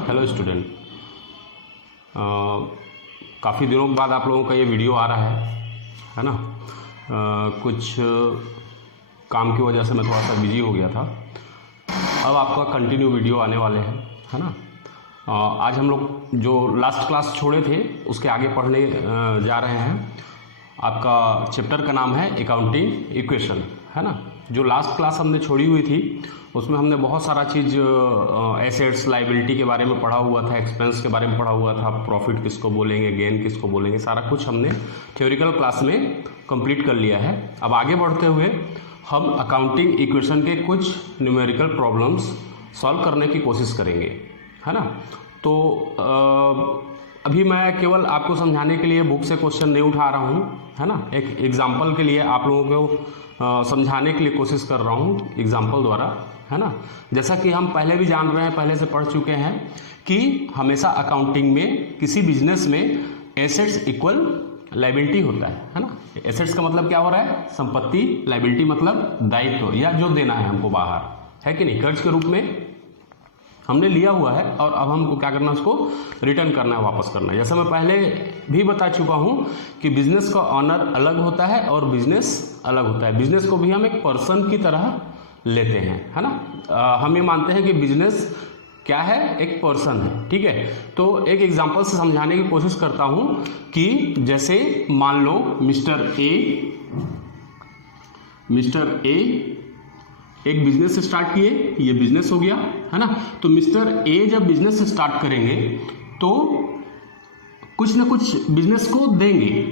Hello student, काफ़ी दिनों के बाद आप लोगों का ये वीडियो आ रहा है ना। कुछ काम की वजह से मैं थोड़ा सा बिजी हो गया था। अब आपका कंटिन्यू वीडियो आने वाले हैं, है ना। आज हम लोग जो लास्ट क्लास छोड़े थे उसके आगे पढ़ने जा रहे हैं। आपका चैप्टर का नाम है अकाउंटिंग इक्वेशन, है ना। जो लास्ट क्लास हमने छोड़ी हुई थी उसमें हमने बहुत सारा चीज़ एसेट्स लाइबिलिटी के बारे में पढ़ा हुआ था, एक्सपेंस के बारे में पढ़ा हुआ था, प्रॉफिट किसको बोलेंगे, गेन किसको बोलेंगे, सारा कुछ हमने थ्योरिकल क्लास में कंप्लीट कर लिया है। अब आगे बढ़ते हुए हम अकाउंटिंग इक्वेशन के कुछ न्यूमेरिकल प्रॉब्लम्स सॉल्व करने की कोशिश करेंगे, है ना। तो अभी मैं केवल आपको समझाने के लिए बुक से क्वेश्चन नहीं उठा रहा हूँ, है ना। एक एग्जाम्पल के लिए आप लोगों को समझाने के लिए कोशिश कर रहा हूँ एग्जाम्पल द्वारा, है ना। जैसा कि हम पहले भी जान रहे हैं, पहले से पढ़ चुके हैं कि हमेशा अकाउंटिंग में किसी बिजनेस में एसेट्स इक्वल लाइबिलिटी होता है ना। एसेट्स का मतलब क्या हो रहा है, संपत्ति, लाइबिलिटी मतलब दायित्व या जो देना है हमको बाहर, है कि नहीं, कर्ज के रूप में हमने लिया हुआ है और अब हमको क्या करना है, उसको रिटर्न करना है, वापस करना है। जैसे मैं पहले भी बता चुका हूँ कि बिजनेस का ऑनर अलग होता है और बिजनेस अलग होता है। बिजनेस को भी हम एक पर्सन की तरह लेते हैं, है ना। हम ये मानते हैं कि बिजनेस क्या है, एक पर्सन है, ठीक है। तो एक एग्जांपल से समझाने की कोशिश करता हूँ कि जैसे मान लो मिस्टर ए एक बिजनेस स्टार्ट किए, ये बिजनेस हो गया, है ना। तो मिस्टर ए जब बिजनेस स्टार्ट करेंगे तो कुछ ना कुछ बिजनेस को देंगे,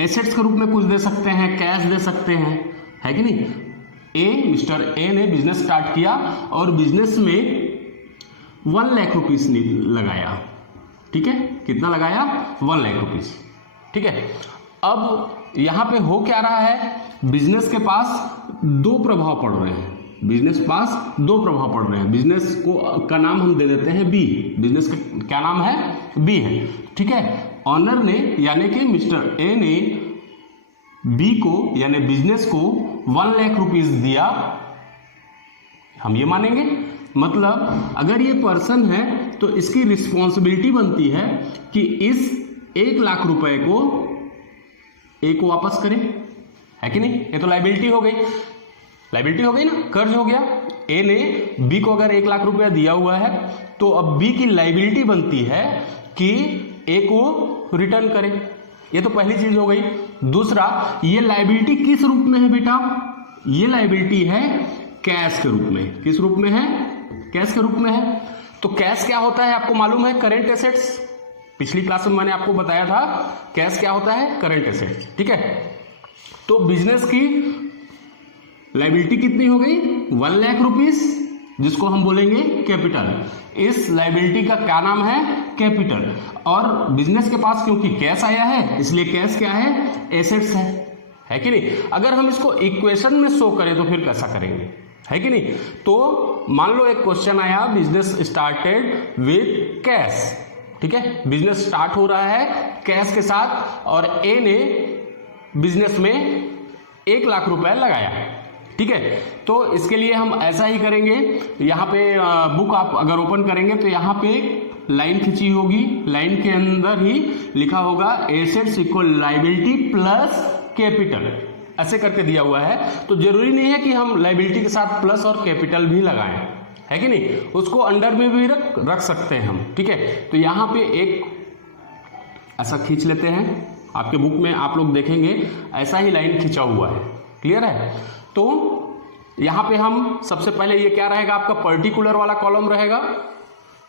एसेट्स के रूप में कुछ दे सकते हैं, कैश दे सकते हैं, है कि नहीं। मिस्टर ए ने बिजनेस स्टार्ट किया और बिजनेस में 1 लाख रुपीस लगाया, ठीक है। कितना लगाया, 1 लाख रुपीस, ठीक है। अब यहां पे हो क्या रहा है, बिजनेस के पास दो प्रभाव पड़ रहे हैं, बिजनेस पास दो प्रभाव पड़ रहे हैं। बिजनेस को का नाम हम दे देते हैं बी, बिजनेस का क्या नाम है, बी है, ठीक है। ऑनर ने यानी कि मिस्टर ए ने बी को यानी बिजनेस को 1 लाख रुपीस दिया, हम ये मानेंगे। मतलब अगर ये पर्सन है तो इसकी रिस्पॉन्सिबिलिटी बनती है कि इस 1 लाख रुपए को ए को वापस करें, है कि नहीं। ये तो लाइबिलिटी हो गई, लाइबिलिटी हो गई ना, कर्ज हो गया। ए ने बी को अगर 1 लाख रुपया दिया हुआ है तो अब बी की लाइबिलिटी बनती है कि ए को रिटर्न करे। ये तो पहली चीज हो गई। दूसरा, ये लाइबिलिटी किस रूप में है बेटा, ये लाइबिलिटी है कैश के रूप में। किस रूप में है, कैश के रूप में है। तो कैश क्या होता है आपको मालूम है, करंट एसेट्स। पिछली क्लास में मैंने आपको बताया था कैश क्या होता है, करंट एसेट्स, ठीक है। तो बिजनेस की लाइबिलिटी कितनी हो गई, 1 लाख रुपीस, जिसको हम बोलेंगे कैपिटल। इस लाइबिलिटी का क्या नाम है, कैपिटल। और बिजनेस के पास क्योंकि कैश आया है इसलिए कैश क्या है, एसेट्स है कि नहीं। अगर हम इसको इक्वेशन में शो करें तो फिर कैसा करेंगे, है कि नहीं। तो मान लो एक क्वेश्चन आया, बिजनेस स्टार्टेड विथ कैश, ठीक है। बिजनेस स्टार्ट हो रहा है कैश के साथ और ए ने बिजनेस में 1 लाख रुपए लगाया, ठीक है। तो इसके लिए हम ऐसा ही करेंगे। यहाँ पे बुक आप अगर ओपन करेंगे तो यहाँ पे लाइन खींची होगी, लाइन के अंदर ही लिखा होगा assets equal liability plus capital, ऐसे करके दिया हुआ है। तो जरूरी नहीं है कि हम लाइबिलिटी के साथ प्लस और कैपिटल भी लगाएं, है कि नहीं, उसको अंडर में भी रख सकते हैं हम, ठीक है। तो यहाँ पे एक ऐसा खींच लेते हैं, आपके बुक में आप लोग देखेंगे ऐसा ही लाइन खींचा हुआ है, क्लियर है। तो यहाँ पे हम सबसे पहले ये क्या रहेगा, आपका पर्टिकुलर वाला कॉलम रहेगा।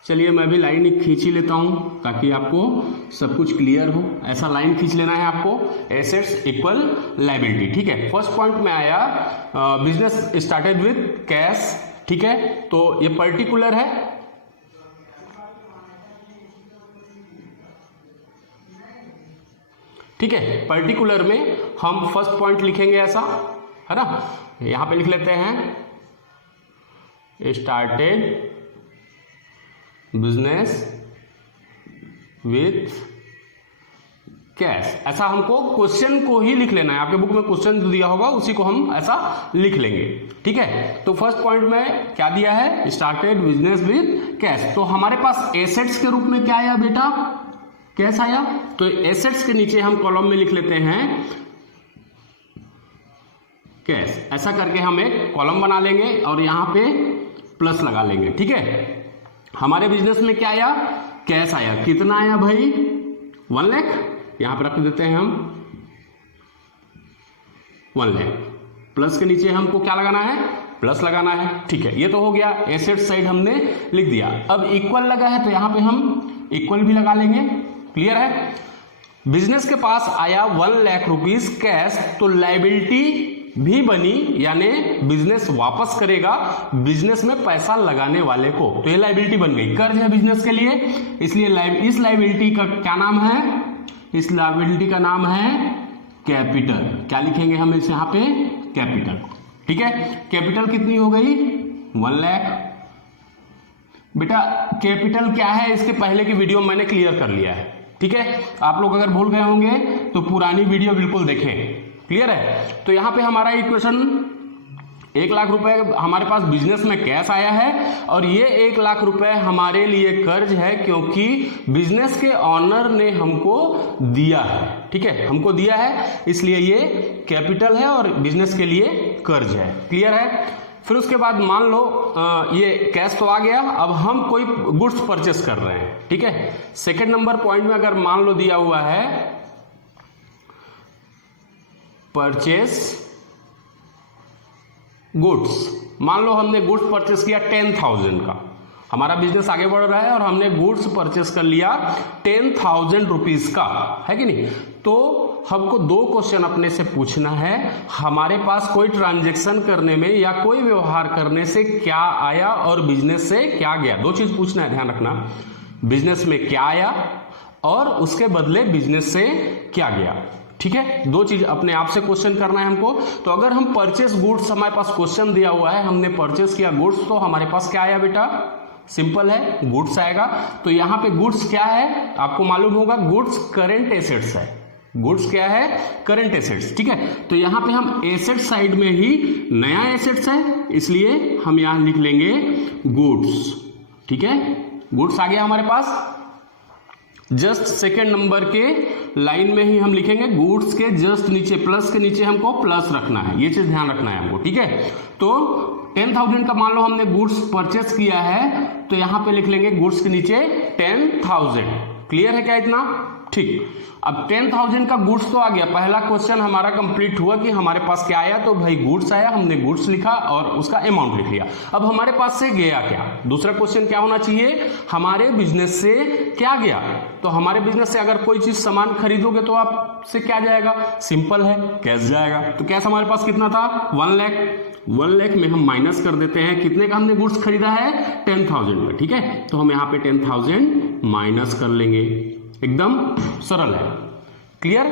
चलिए मैं भी लाइन खींच ही लेता हूँ ताकि आपको सब कुछ क्लियर हो। ऐसा लाइन खींच लेना है आपको, एसेट्स इक्वल लाइबिलिटी, ठीक है। फर्स्ट पॉइंट में आया बिजनेस स्टार्टेड विथ कैश, ठीक है। तो ये पर्टिकुलर है, ठीक है। पर्टिकुलर में हम फर्स्ट पॉइंट लिखेंगे ऐसा, है ना। यहां पे लिख लेते हैं स्टार्टेड बिजनेस विथ कैश, ऐसा हमको क्वेश्चन को ही लिख लेना है। आपके बुक में क्वेश्चन दिया होगा उसी को हम ऐसा लिख लेंगे, ठीक है। तो फर्स्ट पॉइंट में क्या दिया है, स्टार्टेड बिजनेस विद कैश। तो हमारे पास एसेट्स के रूप में क्या आया बेटा, कैश आया। तो एसेट्स के नीचे हम कॉलम में लिख लेते हैं कैश, ऐसा करके हम एक कॉलम बना लेंगे और यहां पे प्लस लगा लेंगे, ठीक है। हमारे बिजनेस में क्या आया, कैश आया। कितना आया भाई, 1 लाख, यहां पे रख देते हैं हम 1 लाख। प्लस के नीचे हमको क्या लगाना है, प्लस लगाना है, ठीक है। ये तो हो गया, एसेट साइड हमने लिख दिया। अब इक्वल लगा है तो यहां पे हम इक्वल भी लगा लेंगे, क्लियर है। बिजनेस के पास आया 1 लाख रुपीस कैश, तो लायबिलिटी भी बनी, यानी बिजनेस वापस करेगा बिजनेस में पैसा लगाने वाले को, तो ये लायबिलिटी बन गई। कर्ज है बिजनेस के लिए, इसलिए इस लायबिलिटी का क्या नाम है, इस लायबिलिटी का नाम है कैपिटल। क्या लिखेंगे हम इस यहां पे, कैपिटल, ठीक है। कैपिटल कितनी हो गई, 1 लाख। बेटा कैपिटल क्या है, इसके पहले की वीडियो मैंने क्लियर कर लिया है, ठीक है। आप लोग अगर भूल गए होंगे तो पुरानी वीडियो बिल्कुल देखें, क्लियर है। तो यहां पे हमारा इक्वेशन 1 लाख रुपए हमारे पास बिजनेस में कैश आया है और ये 1 लाख रुपए हमारे लिए कर्ज है, क्योंकि बिजनेस के ऑनर ने हमको दिया है, ठीक है, हमको दिया है, इसलिए ये कैपिटल है और बिजनेस के लिए कर्ज है, क्लियर है। फिर उसके बाद मान लो ये कैश तो आ गया, अब हम कोई गुड्स परचेस कर रहे हैं, ठीक है। सेकंड नंबर पॉइंट में अगर मान लो दिया हुआ है परचेस गुड्स, मान लो हमने गुड्स परचेस किया 10,000 का, हमारा बिजनेस आगे बढ़ रहा है और हमने गुड्स परचेस कर लिया 10,000 रुपीज का, है कि नहीं। तो हमको 2 क्वेश्चन अपने से पूछना है, हमारे पास कोई ट्रांजैक्शन करने में या कोई व्यवहार करने से क्या आया और बिजनेस से क्या गया। 2 चीज पूछना है, ध्यान रखना, बिजनेस में क्या आया और उसके बदले बिजनेस से क्या गया, ठीक है। 2 चीज अपने आप से क्वेश्चन करना है हमको। तो अगर हम परचेस गुड्स, हमारे पास क्वेश्चन दिया हुआ है, हमने परचेस किया गुड्स, तो हमारे पास क्या आया बेटा, सिंपल है, गुड्स आएगा। तो यहां पे गुड्स क्या है आपको मालूम होगा, गुड्स करंट एसेट्स है। गुड्स क्या है, करंट एसेट्स, ठीक है। तो यहां पे हम एसेट साइड में ही नया एसेट्स है, इसलिए हम यहां लिख लेंगे गुड्स, ठीक है। गुड्स आ गया हमारे पास। जस्ट सेकेंड नंबर के लाइन में ही हम लिखेंगे गुड्स के जस्ट नीचे, प्लस के नीचे हमको प्लस रखना है, ये चीज ध्यान रखना है हमको, ठीक है। तो 10,000 का मान लो हमने गुड्स परचेस किया है, तो यहां पे लिख लेंगे गुड्स के नीचे 10,000, क्लियर है क्या इतना, ठीक। अब 10,000 का गुड्स तो आ गया, पहला क्वेश्चन हमारा कंप्लीट हुआ कि हमारे पास क्या आया, तो भाई गुड्स आया, हमने गुड्स लिखा और उसका अमाउंट लिख लिया। अब हमारे पास से गया क्या, दूसरा क्वेश्चन क्या होना चाहिए, हमारे बिजनेस से क्या गया। तो हमारे बिजनेस से अगर कोई चीज सामान खरीदोगे तो आपसे क्या जाएगा, सिंपल है, कैश जाएगा। तो कैश हमारे पास कितना था, 1 लाख। 1 लाख में हम माइनस कर देते हैं, कितने का हमने गुड्स खरीदा है, 10,000 का, ठीक है। तो हम यहाँ पे 10,000 माइनस कर लेंगे, एकदम सरल है, क्लियर।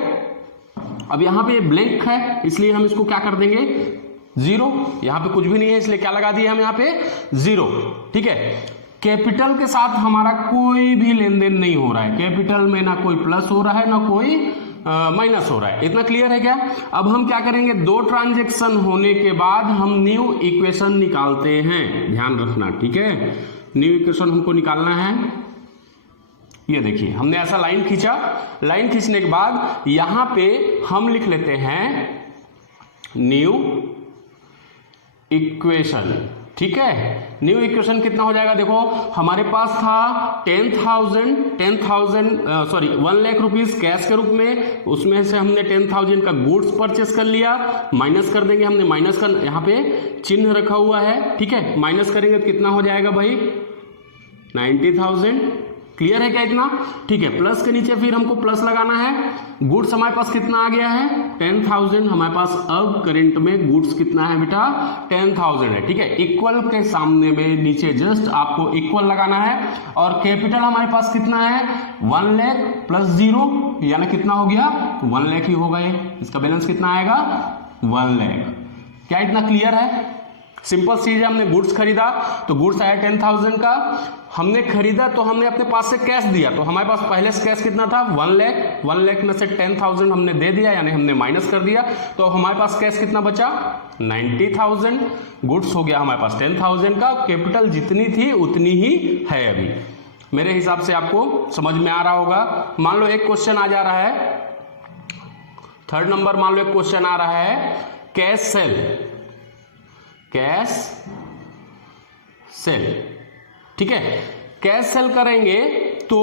अब यहां पे ब्लैंक है, इसलिए हम इसको क्या कर देंगे, 0। यहां पे कुछ भी नहीं है, इसलिए क्या लगा दिए हम यहाँ पे 0, ठीक है। कैपिटल के साथ हमारा कोई भी लेन देन नहीं हो रहा है, कैपिटल में ना कोई प्लस हो रहा है ना कोई माइनस हो रहा है, इतना क्लियर है क्या। अब हम क्या करेंगे, 2 ट्रांजेक्शन होने के बाद हम न्यू इक्वेशन निकालते हैं, ध्यान रखना, ठीक है। न्यू इक्वेशन हमको निकालना है। ये देखिए हमने ऐसा लाइन खींचा, लाइन खींचने के बाद यहां पे हम लिख लेते हैं न्यू इक्वेशन, ठीक है। न्यू इक्वेशन कितना हो जाएगा, देखो हमारे पास था 1 लाख रुपीस कैश के रूप में, उसमें से हमने 10,000 का गुड्स परचेस कर लिया, माइनस कर देंगे, हमने माइनस का यहाँ पे चिन्ह रखा हुआ है, ठीक है। माइनस करेंगे तो कितना हो जाएगा भाई, 90,000, क्लियर है क्या इतना, ठीक है। प्लस के नीचे फिर हमको प्लस लगाना है, गुड्स हमारे पास कितना आ गया है, 10,000 हमारे पास। अब करंट में गुड्स कितना है बेटा, 10,000 है, ठीक है। इक्वल के सामने में नीचे जस्ट आपको इक्वल लगाना है, और कैपिटल हमारे पास कितना है, 1 लाख प्लस 0, यानी कितना हो गया, 1 लाख ही होगा ये, इसका बैलेंस कितना आएगा, 1 लाख। क्या इतना क्लियर है। सिंपल चीज है, हमने गुड्स खरीदा तो गुड्स आया 10,000 का, हमने खरीदा तो हमने अपने पास से कैश दिया, तो हमारे पास पहले से कैश कितना था 1 लाख, 1 लाख में से 10,000 हमने दे दिया, यानी हमने माइनस कर दिया, तो हमारे पास कैश कितना बचा 90,000। गुड्स हो गया हमारे पास 10,000 का, कैपिटल जितनी थी उतनी ही है अभी। मेरे हिसाब से आपको समझ में आ रहा होगा। मान लो एक क्वेश्चन आ जा रहा है, 3rd नंबर, मान लो एक क्वेश्चन आ रहा है कैश सेल, कैश सेल, ठीक है। कैश सेल करेंगे तो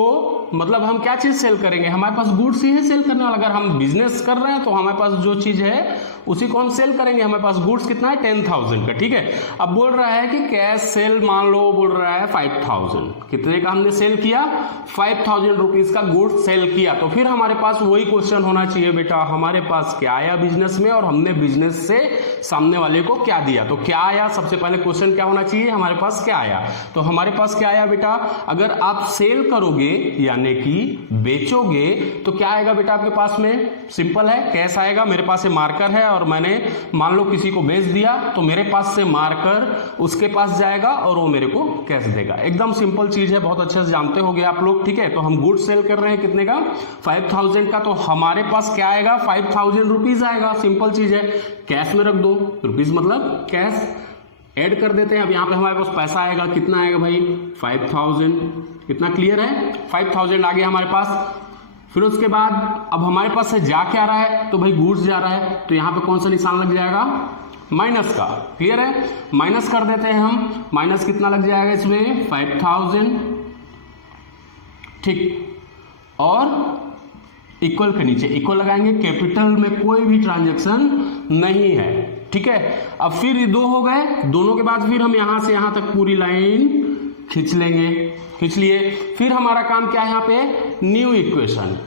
मतलब हम क्या चीज सेल करेंगे, हमारे पास गुड्स ही है सेल करने वाला। अगर हम बिजनेस कर रहे हैं तो हमारे पास जो चीज है उसी को हम सेल करेंगे। हमारे पास गुड्स कितना है 10,000 का, ठीक है। अब बोल रहा है कि कैश सेल, मान लो बोल रहा है 5,000, कितने का हमने सेल किया 5,000 रुपीज का गुड्स सेल किया। तो फिर हमारे पास वही क्वेश्चन होना चाहिए बेटा, हमारे पास क्या आया बिजनेस में और हमने बिजनेस से सामने वाले को क्या दिया। तो क्या आया, सबसे पहले क्वेश्चन क्या होना चाहिए, हमारे पास क्या आया। तो हमारे पास क्या आया बेटा, अगर आप सेल करोगे यानी कि बेचोगे तो क्या आएगा बेटा आपके पास में, सिंपल है, कैश आएगा। मेरे पास से मार्कर है और मैंने मान लो किसी को बेच दिया तो मेरे पास से मार्कर उसके पास जाएगा और वो मेरे को कैश देगा। एकदम सिंपल चीज है, बहुत अच्छे से जानते होगे आप लोग, ठीक है। तो हम गुड्स सेल कर रहे हैं कितने का 5,000 का, तो हमारे पास क्या आएगा 5,000 रुपीज आएगा, सिंपल चीज है। कैश में रख दो, रुपीज मतलब कैश, ऐड कर देते हैं। अब यहाँ पे हमारे पास पैसा आएगा, कितना आएगा भाई 5,000, कितना क्लियर है 5,000 आ गया हमारे पास। फिर उसके बाद अब हमारे पास से जा क्या रहा है, तो भाई गुड्स जा रहा है, तो यहाँ पे कौन सा निशान लग जाएगा माइनस का, क्लियर है। माइनस कर देते हैं हम, माइनस कितना लग जाएगा इसमें 5,000, ठीक। और इक्वल के नीचे इक्वल लगाएंगे, कैपिटल में कोई भी ट्रांजैक्शन नहीं है, ठीक है। अब फिर ये 2 हो गए, दोनों के बाद फिर हम यहां से यहां तक पूरी लाइन खींच लेंगे, खींच लिए। फिर हमारा काम क्या है यहाँ पे, न्यू इक्वेशन,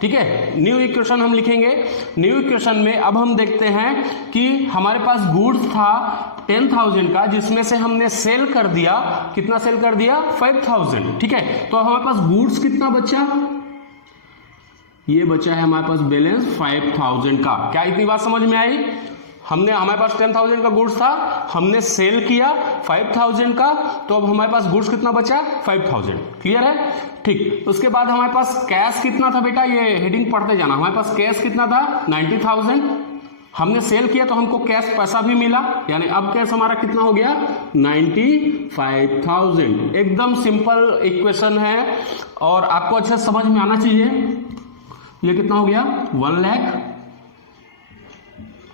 ठीक है। न्यू इक्वेशन हम लिखेंगे। न्यू इक्वेशन में अब हम देखते हैं कि हमारे पास गुड्स था 10,000 का, जिसमें से हमने सेल कर दिया, कितना सेल कर दिया 5,000, ठीक है। तो हमारे पास गुड्स कितना बचा, ये बचा है हमारे पास बैलेंस 5,000 का। क्या इतनी बात समझ में आई, हमारे पास 10,000 का गुड्स था, हमने सेल किया 5,000 का, तो अब हमारे पास गुड्स कितना बचा 5,000, क्लियर है, ठीक। उसके बाद हमारे पास कैश कितना था बेटा, ये हेडिंग पढ़ते जाना। हमारे पास कैश कितना था 90,000, हमने सेल किया तो हमको कैश पैसा भी मिला, यानी अब कैश हमारा कितना हो गया 95,000। एकदम सिंपल इक्वेशन है और आपको अच्छे समझ में आना चाहिए। ये कितना हो गया 1 लाख,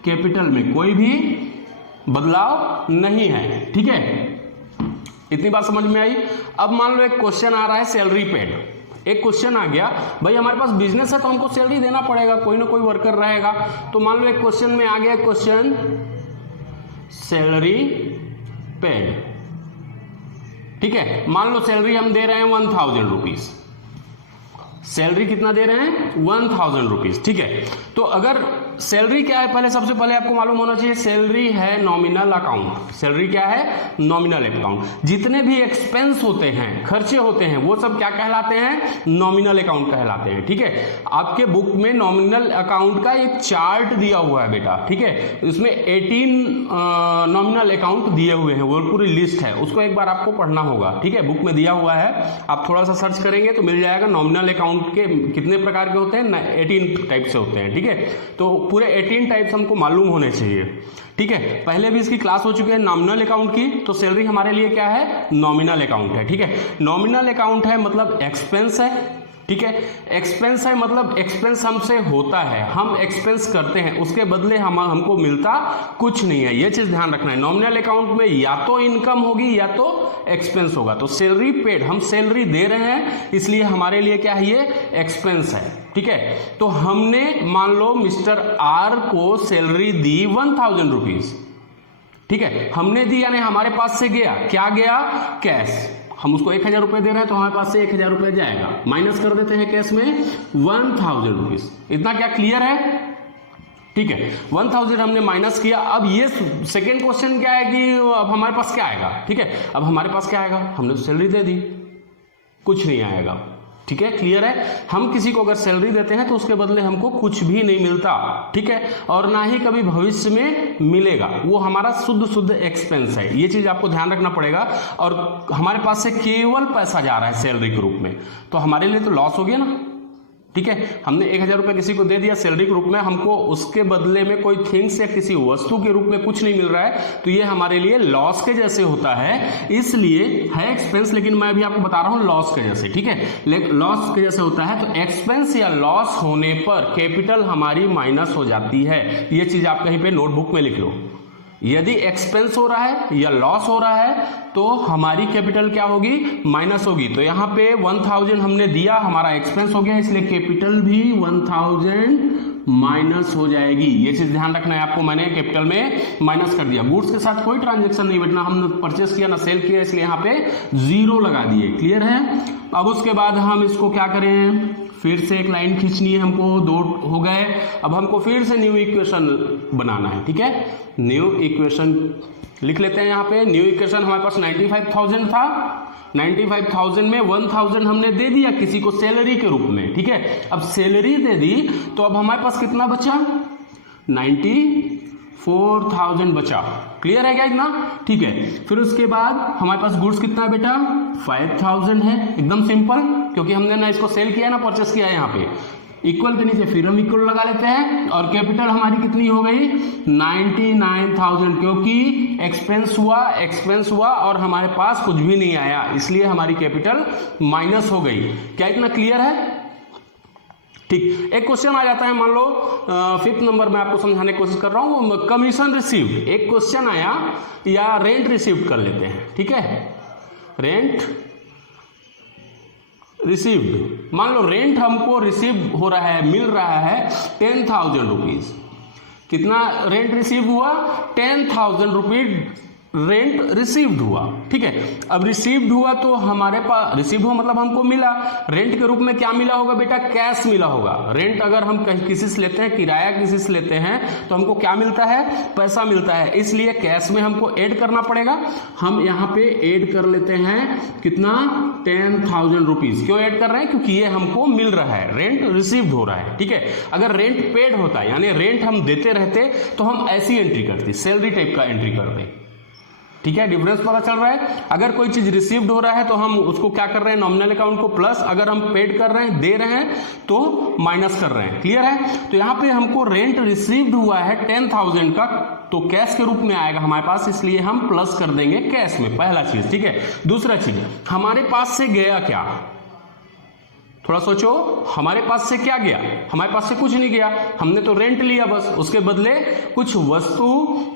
कैपिटल में कोई भी बदलाव नहीं है, ठीक है। इतनी बात समझ में आई। अब मान लो एक क्वेश्चन आ रहा है सैलरी पेड, एक क्वेश्चन आ गया भाई हमारे पास बिजनेस है तो हमको सैलरी देना पड़ेगा, कोई ना कोई वर्कर रहेगा। तो मान लो एक क्वेश्चन में आ गया क्वेश्चन सैलरी पेड, ठीक है। मान लो सैलरी हम दे रहे हैं 1,000 रुपीज, सैलरी कितना दे रहे हैं 1,000 रुपीज, ठीक है। तो अगर सैलरी क्या है, पहले सबसे पहले आपको मालूम होना चाहिए सैलरी है नॉमिनल अकाउंट। सैलरी क्या है नॉमिनल अकाउंट। जितने भी एक्सपेंस होते हैं, खर्चे होते हैं, वो सब क्या कहलाते हैं नॉमिनल अकाउंट कहलाते हैं, ठीक है। आपके बुक में नॉमिनल अकाउंट का एक चार्ट दिया हुआ है बेटा, ठीक है। इसमें 18 नॉमिनल अकाउंट दिए हुए हैं, वो पूरी लिस्ट है, उसको एक बार आपको पढ़ना होगा, ठीक है। बुक में दिया हुआ है, आप थोड़ा सा सर्च करेंगे तो मिल जाएगा नॉमिनल अकाउंट के कितने प्रकार के होते हैं, 18 टाइप से होते हैं, ठीक है। तो पूरे 18 टाइप्स हमको मालूम होने चाहिए, ठीक है। पहले भी इसकी क्लास हो चुकी है नॉमिनल अकाउंट की। तो सैलरी हमारे लिए क्या है नॉमिनल अकाउंट है, ठीक है। नॉमिनल अकाउंट है मतलब एक्सपेंस है, ठीक है। एक्सपेंस है मतलब एक्सपेंस हमसे होता है, हम एक्सपेंस करते हैं, उसके बदले हमको मिलता कुछ नहीं है, ये चीज ध्यान रखना है। नॉमिनल अकाउंट में या तो इनकम होगी या तो एक्सपेंस होगा। तो सैलरी पेड, हम सैलरी दे रहे हैं इसलिए हमारे लिए क्या है ये एक्सपेंस है, ठीक है। तो हमने मान लो मिस्टर आर को सैलरी दी 1,000 रुपीज, ठीक है। हमने दी यानी हमारे पास से गया, क्या गया कैश। हम उसको 1,000 रुपए दे रहे हैं तो हमारे पास से 1,000 रुपए जाएगा, माइनस कर देते हैं कैश में 1,000 रुपीज। इतना क्या क्लियर है, ठीक है। 1,000 हमने माइनस किया। अब ये सेकेंड क्वेश्चन क्या है कि अब हमारे पास क्या आएगा, ठीक है। अब हमारे पास क्या आएगा, हमने तो सैलरी दे दी, कुछ नहीं आएगा, ठीक है, क्लियर है। हम किसी को अगर सैलरी देते हैं तो उसके बदले हमको कुछ भी नहीं मिलता, ठीक है, और ना ही कभी भविष्य में मिलेगा, वो हमारा शुद्ध एक्सपेंस है, ये चीज आपको ध्यान रखना पड़ेगा। और हमारे पास से केवल पैसा जा रहा है सैलरी के रूप में, तो हमारे लिए तो लॉस हो गया ना, ठीक है। हमने 1000 रुपये किसी को दे दिया सैलरी के रूप में, हमको उसके बदले में कोई थिंग्स या किसी वस्तु के रूप में कुछ नहीं मिल रहा है, तो ये हमारे लिए लॉस के जैसे होता है, इसलिए है एक्सपेंस, लेकिन मैं अभी आपको बता रहा हूं लॉस के जैसे, ठीक है, लॉस के जैसे होता है। तो एक्सपेंस या लॉस होने पर कैपिटल हमारी माइनस हो जाती है, ये चीज आप कहीं पे नोटबुक में लिख लो। यदि एक्सपेंस हो रहा है या लॉस हो रहा है तो हमारी कैपिटल क्या होगी, माइनस होगी। तो यहां पे 1000 हमने दिया, हमारा एक्सपेंस हो गया, इसलिए कैपिटल भी 1000 माइनस हो जाएगी, ये चीज ध्यान रखना है आपको। मैंने कैपिटल में माइनस कर दिया, गुड्स के साथ कोई ट्रांजेक्शन नहीं बैठना, हमने परचेस किया ना सेल किया, इसलिए यहां पे 0 लगा दिए, क्लियर है। अब उसके बाद हम इसको क्या करें, फिर से एक लाइन खींचनी है हमको, 2 हो गए। अब हमको फिर से न्यू इक्वेशन बनाना है, ठीक है, न्यू इक्वेशन लिख लेते हैं। यहाँ पे न्यू इक्वेशन हमारे पास 95,000 था, 95,000 में 1000 हमने दे दिया किसी को सैलरी के रूप में, ठीक है। अब सैलरी दे दी तो अब हमारे पास कितना बचा, 94,000 बचा, क्लियर है क्या इतना, ठीक है। फिर उसके बाद हमारे पास गुड्स कितना है बेटा, 5000 है, एकदम सिंपल, क्योंकि हमने ना इसको सेल किया ना परचेस किया है। यहाँ पे इक्वल के नीचे फिर हम इक्वल लगा लेते हैं, और कैपिटल हमारी कितनी हो गई, 99,000, क्योंकि एक्सपेंस हुआ और हमारे पास कुछ भी नहीं आया, इसलिए हमारी कैपिटल माइनस हो गई। क्या इतना क्लियर है, ठीक। एक क्वेश्चन आ जाता है, मान लो 5th नंबर में आपको समझाने की कोशिश कर रहा हूं, कमीशन रिसीव्ड, एक क्वेश्चन आया, या रेंट रिसीव्ड कर लेते हैं, ठीक है, रेंट रिसीव्ड। मान लो रेंट हमको रिसीव हो रहा है, मिल रहा है 10,000 रुपीज। कितना रेंट रिसीव हुआ, 10,000 रुपीज रेंट रिसीव्ड हुआ, ठीक है। अब रिसीव्ड हुआ तो हमारे पास, रिसीव्ड हुआ मतलब हमको मिला, रेंट के रूप में क्या मिला होगा बेटा, कैश मिला होगा। रेंट अगर हम कहीं किसी से लेते हैं, किराया किसी से लेते हैं, तो हमको क्या मिलता है, पैसा मिलता है, इसलिए कैश में हमको ऐड करना पड़ेगा। हम यहाँ पे ऐड कर लेते हैं कितना, 10,000 रुपीज। क्यों ऐड कर रहे हैं, क्योंकि ये हमको मिल रहा है, रेंट रिसीव्ड हो रहा है, ठीक है। अगर रेंट पेड होता है, यानी रेंट हम देते रहते, तो हम ऐसी एंट्री करते, सैलरी टाइप का एंट्री करते, ठीक है। डिफरेंस पता चल रहा है। अगर कोई चीज रिसीव्ड हो रहा है तो हम उसको क्या कर रहे हैं, नॉमिनल अकाउंट को प्लस, अगर हम पेड कर रहे हैं, दे रहे हैं, तो माइनस कर रहे हैं, क्लियर है। तो यहां पे हमको रेंट रिसीव्ड हुआ है 10,000 का, तो कैश के रूप में आएगा हमारे पास, इसलिए हम प्लस कर देंगे कैश में, पहला चीज, ठीक है। दूसरा चीज, हमारे पास से गया क्या, थोड़ा सोचो, हमारे पास से क्या गया, हमारे पास से कुछ नहीं गया, हमने तो रेंट लिया बस, उसके बदले कुछ वस्तु,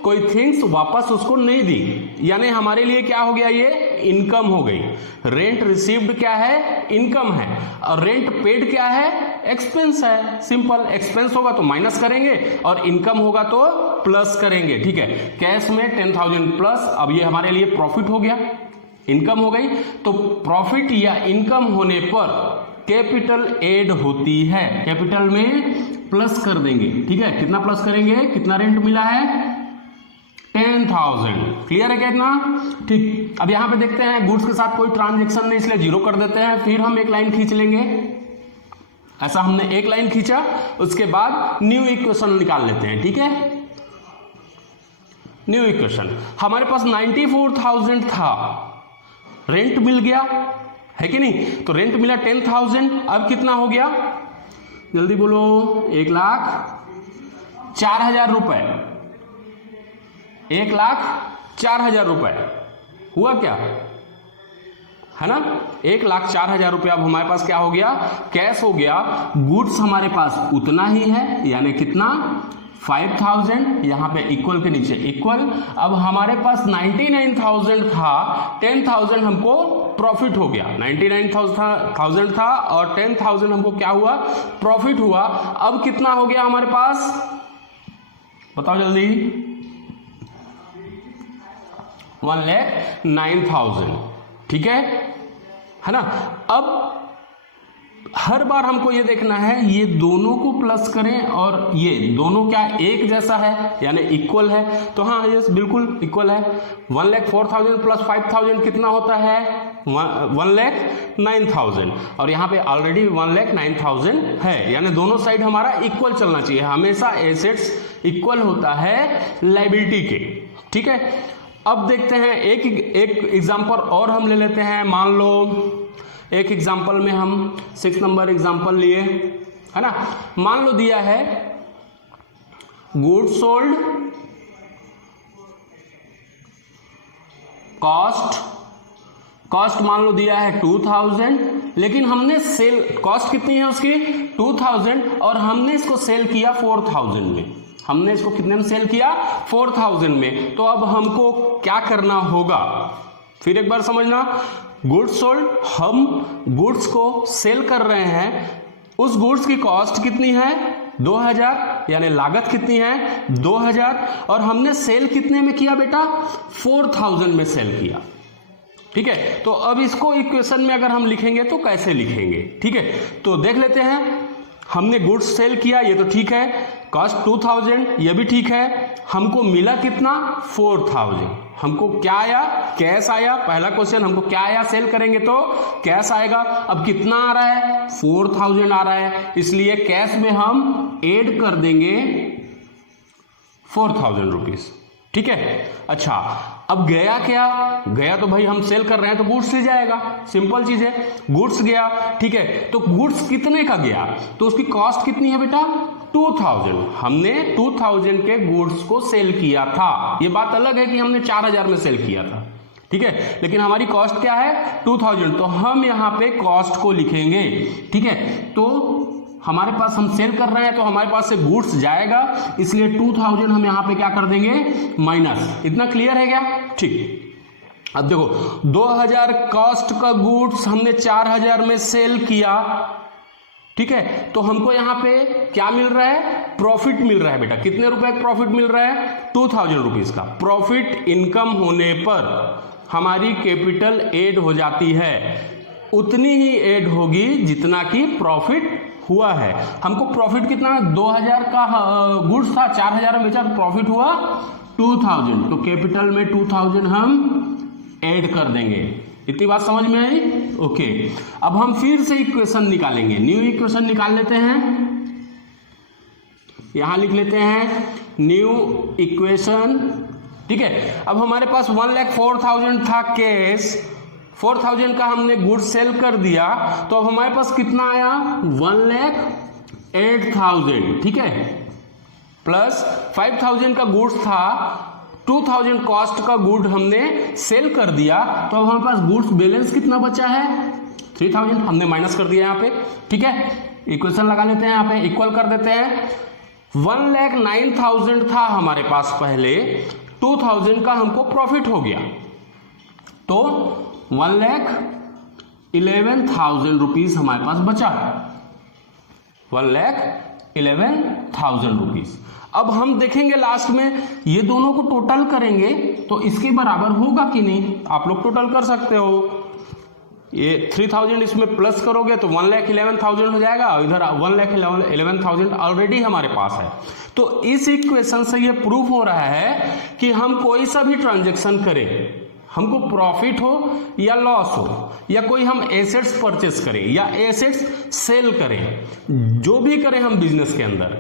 कोई थिंग्स वापस उसको नहीं दी, यानी हमारे लिए क्या हो गया, ये इनकम हो गई। रेंट रिसीव्ड क्या है, इनकम है, और रेंट पेड क्या है, एक्सपेंस है। सिंपल, एक्सपेंस होगा तो माइनस करेंगे और इनकम होगा तो प्लस करेंगे, ठीक है। कैश में 10,000 प्लस, अब ये हमारे लिए प्रॉफिट हो गया, इनकम हो गई। तो प्रॉफिट या इनकम होने पर कैपिटल ऐड होती है, कैपिटल में प्लस कर देंगे, ठीक है। कितना प्लस करेंगे, कितना रेंट मिला है, 10,000, क्लियर है क्या इतना, ठीक। अब यहां पे देखते हैं गुड्स के साथ कोई ट्रांजेक्शन नहीं, इसलिए 0 कर देते हैं। फिर हम एक लाइन खींच लेंगे, ऐसा हमने एक लाइन खींचा, उसके बाद न्यू इक्वेशन निकाल लेते हैं, ठीक है। न्यू इक्वेशन, हमारे पास 94,000 था, रेंट मिल गया है कि नहीं, तो रेंट मिला 10,000, अब कितना हो गया, जल्दी बोलो, 1,04,000 रुपए, 1,04,000 रुपए हुआ क्या, है ना, 1,04,000 रुपए। अब हमारे पास क्या हो गया, कैश हो गया। गुड्स हमारे पास उतना ही है, यानी कितना, 5,000, यहां पे इक्वल के नीचे इक्वल। अब हमारे पास 99,000 था, 10,000 हमको प्रॉफिट हो गया, 99,000 था और 10,000 हमको क्या हुआ, प्रॉफिट हुआ। अब कितना हो गया हमारे पास, बताओ जल्दी, 1,09,000, ठीक है ना। अब हर बार हमको ये देखना है ये दोनों को प्लस करें और ये दोनों क्या एक जैसा है यानी इक्वल है। तो हाँ यस बिल्कुल इक्वल है। 1,04,000 प्लस 5,000 कितना होता है 1,09,000 और यहाँ पे ऑलरेडी 1,09,000 है, यानी दोनों साइड हमारा इक्वल चलना चाहिए। हमेशा एसेट्स इक्वल होता है लायबिलिटी के, ठीक है। अब देखते हैं एक एग्जांपल और हम ले लेते हैं। मान लो एक एग्जांपल में हम 6 नंबर एग्जांपल लिए, है ना। मान लो दिया है गुड्स सोल्ड कॉस्ट मान लो दिया है 2,000, लेकिन हमने सेल कॉस्ट कितनी है उसकी 2,000 और हमने इसको सेल किया 4,000 में। हमने इसको कितने में सेल किया 4,000 में। तो अब हमको क्या करना होगा, फिर एक बार समझना। गुड्स सोल्ड, हम गुड्स को सेल कर रहे हैं, उस गुड्स की कॉस्ट कितनी है 2,000 यानी लागत कितनी है 2,000 और हमने सेल कितने में किया बेटा 4,000 में सेल किया, ठीक है। तो अब इसको इक्वेशन में अगर हम लिखेंगे तो कैसे लिखेंगे, ठीक है। तो देख लेते हैं, हमने गुड्स सेल किया ये तो ठीक है, कॉस्ट 2,000 ये भी ठीक है, हमको मिला कितना 4,000, हमको क्या आया कैश आया। पहला क्वेश्चन हमको क्या आया, सेल करेंगे तो कैश आएगा। अब कितना आ रहा है 4,000 आ रहा है, इसलिए कैश में हम ऐड कर देंगे 4,000 रुपीज, ठीक है। अच्छा अब गया क्या, गया तो भाई हम सेल कर रहे हैं तो गुड्स ले जाएगा, सिंपल चीज है, गुड्स गया, ठीक है। तो गुड्स कितने का गया, तो उसकी कॉस्ट कितनी है बेटा 2,000, हमने 2,000 के गुड्स को सेल किया था। ये बात अलग है कि हमने 4,000 में सेल किया था, ठीक है, लेकिन हमारी कॉस्ट क्या है 2,000, तो हम यहां पे कॉस्ट को लिखेंगे, ठीक है। तो हमारे पास हम सेल कर रहे हैं तो हमारे पास से गुड्स जाएगा, इसलिए 2,000 हम यहां पे क्या कर देंगे माइनस। इतना क्लियर है क्या, ठीक। अब देखो 2,000 कॉस्ट का गुड्स हमने 4,000 में सेल किया, ठीक है। तो हमको यहां पे क्या मिल रहा है प्रॉफिट मिल रहा है बेटा, कितने रुपए का प्रॉफिट मिल रहा है 2,000 रुपीज का। प्रॉफिट इनकम होने पर हमारी कैपिटल ऐड हो जाती है, उतनी ही ऐड होगी जितना की प्रॉफिट हुआ है। हमको प्रॉफिट कितना 2,000 का गुड्स था, 4,000 में बेचा, प्रॉफिट हुआ 2,000, तो कैपिटल में 2,000 हम ऐड कर देंगे। इतनी बात समझ में आई, ओके। अब हम फिर से इक्वेशन निकालेंगे, न्यू इक्वेशन निकाल लेते हैं, यहां लिख लेते हैं न्यू इक्वेशन, ठीक है। अब हमारे पास 1,04,000 था कैश, 4,000 का हमने गुड्स सेल कर दिया, तो अब हमारे पास कितना आया 1,08,000, ठीक है, प्लस 5,000 का गुड्स था, 2,000 कॉस्ट का गुड हमने सेल कर दिया, तो अब हमारे पास गुड्स बैलेंस कितना बचा है 3,000, हमने माइनस कर दिया यहाँ पे, ठीक है। इक्वेशन लगा लेते हैं, यहाँ पे इक्वल कर देते हैं। 1,09,000 था हमारे पास पहले, 2,000 का हमको प्रॉफिट हो गया, तो 1,11,000 रुपीज हमारे पास बचा, 1,11,000 रुपीज। अब हम देखेंगे लास्ट में ये दोनों को टोटल करेंगे तो इसके बराबर होगा कि नहीं, आप लोग टोटल कर सकते हो। ये 3,000 इसमें प्लस करोगे तो 1,11,000 हो जाएगा, और इधर 1,11,000 ऑलरेडी हमारे पास है। तो इस इक्वेशन से ये प्रूफ हो रहा है कि हम कोई सा भी ट्रांजेक्शन करें, हमको प्रॉफिट हो या लॉस हो, या कोई हम एसेट्स परचेस करें या एसेट्स सेल करें, जो भी करें हम बिजनेस के अंदर,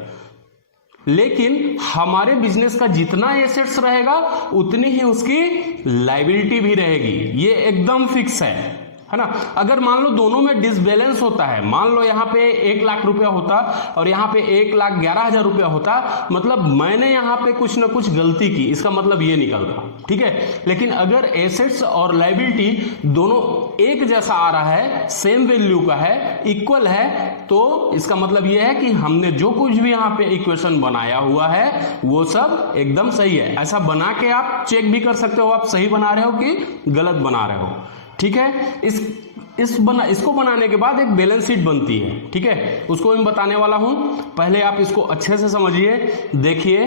लेकिन हमारे बिजनेस का जितना एसेट्स रहेगा उतनी ही उसकी लायबिलिटी भी रहेगी, ये एकदम फिक्स है ना। अगर मान लो दोनों में डिसबैलेंस होता है, मान लो यहाँ पे 1,00,000 रुपया होता और यहाँ पे 1,11,000 रुपया होता, मतलब मैंने यहाँ पे कुछ ना कुछ गलती की, इसका मतलब ये निकलता, ठीक है। लेकिन अगर एसेट्स और लायबिलिटी दोनों एक जैसा आ रहा है, सेम वैल्यू का है, इक्वल है, तो इसका मतलब ये है कि हमने जो कुछ भी यहाँ पे इक्वेशन बनाया हुआ है वो सब एकदम सही है। ऐसा बना के आप चेक भी कर सकते हो आप सही बना रहे हो कि गलत बना रहे हो, ठीक है। इसको बनाने के बाद एक बैलेंस शीट बनती है, ठीक है, उसको मैं बताने वाला हूं, पहले आप इसको अच्छे से समझिए, देखिए